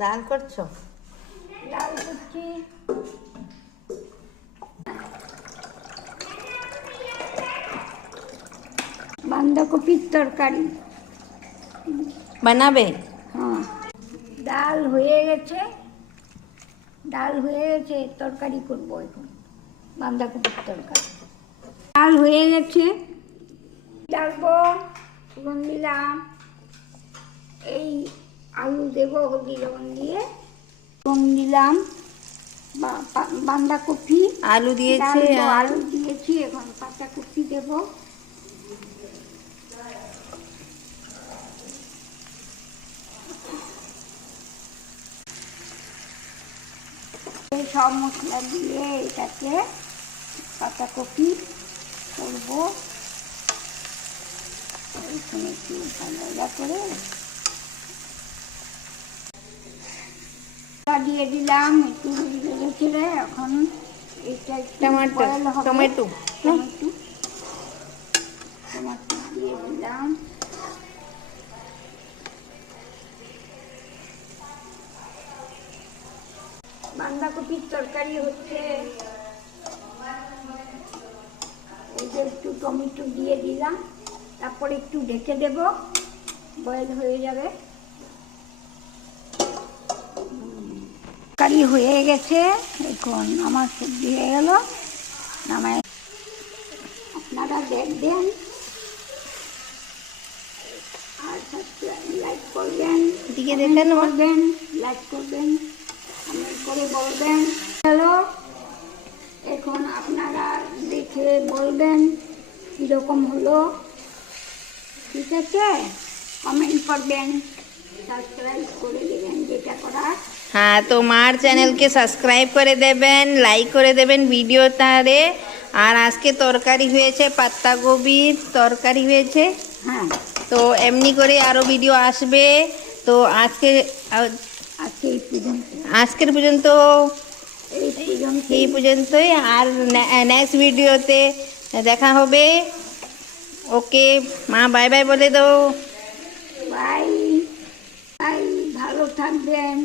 ডাল করছো? ডাল করছি। বাঁধাকপির তরকারি বানাবে? হ্যাঁ। ডাল হয়ে গেছে, তরকারি করবো এখন, বাঁধাকপির তরকারি। ডাল হয়ে গেছে, ডালবো, ফোড়ন দিলাম, এই আলু দেবো হলদি লবণ দিয়ে, ফোড়ন দিলাম, বাঁধাকপি আলু দিয়েছে আর আলু দিয়েছি, এখন পাতাকপি দেবো, এই সব মশলা দিয়ে এটাকে পাতাকপি করবো। এখানে একটু ভাজা করে দিয়ে দিলাম, একটু ছেড়ে এখন এটা টমেটো টমেটো টমেটো দিয়ে দিলাম। বাঁধাকপির তরকারি হচ্ছে, এই যে একটু টমেটো দিয়ে দিলাম, তারপরে একটু ঢেকে দেব, বয়েল হয়ে যাবে। তরকারি হয়ে গেছে, এখন আমার সবজি হয়ে গেল, নামায় আপনারা দেখবেন আর লাইক করবেন, দিকে দেখেন, করবেন, লাইক করবেন, কমেন্ট করে বলবেন। হ্যালো, এখন আপনারা দেখে বলবেন কীরকম হলো, ঠিক আছে? কমেন্ট করবেন, সাবস্ক্রাইব করে দেবেন যেটা করার। হ্যাঁ, তো মার চ্যানেলকে সাবস্ক্রাইব করে দেবেন, লাইক করে দেবেন ভিডিওটারে। আর আজকে তরকারি হয়েছে, পাতাকপির তরকারি হয়েছে। হ্যাঁ, তো এমনি করে আরও ভিডিও আসবে। তো আজকে আজকের পর্যন্ত এই পর্যন্তই। আর নেক্সট ভিডিওতে দেখা হবে। ওকে মা, বাই বাই বলে দাও। বাই বাই, ভালো থাকবেন।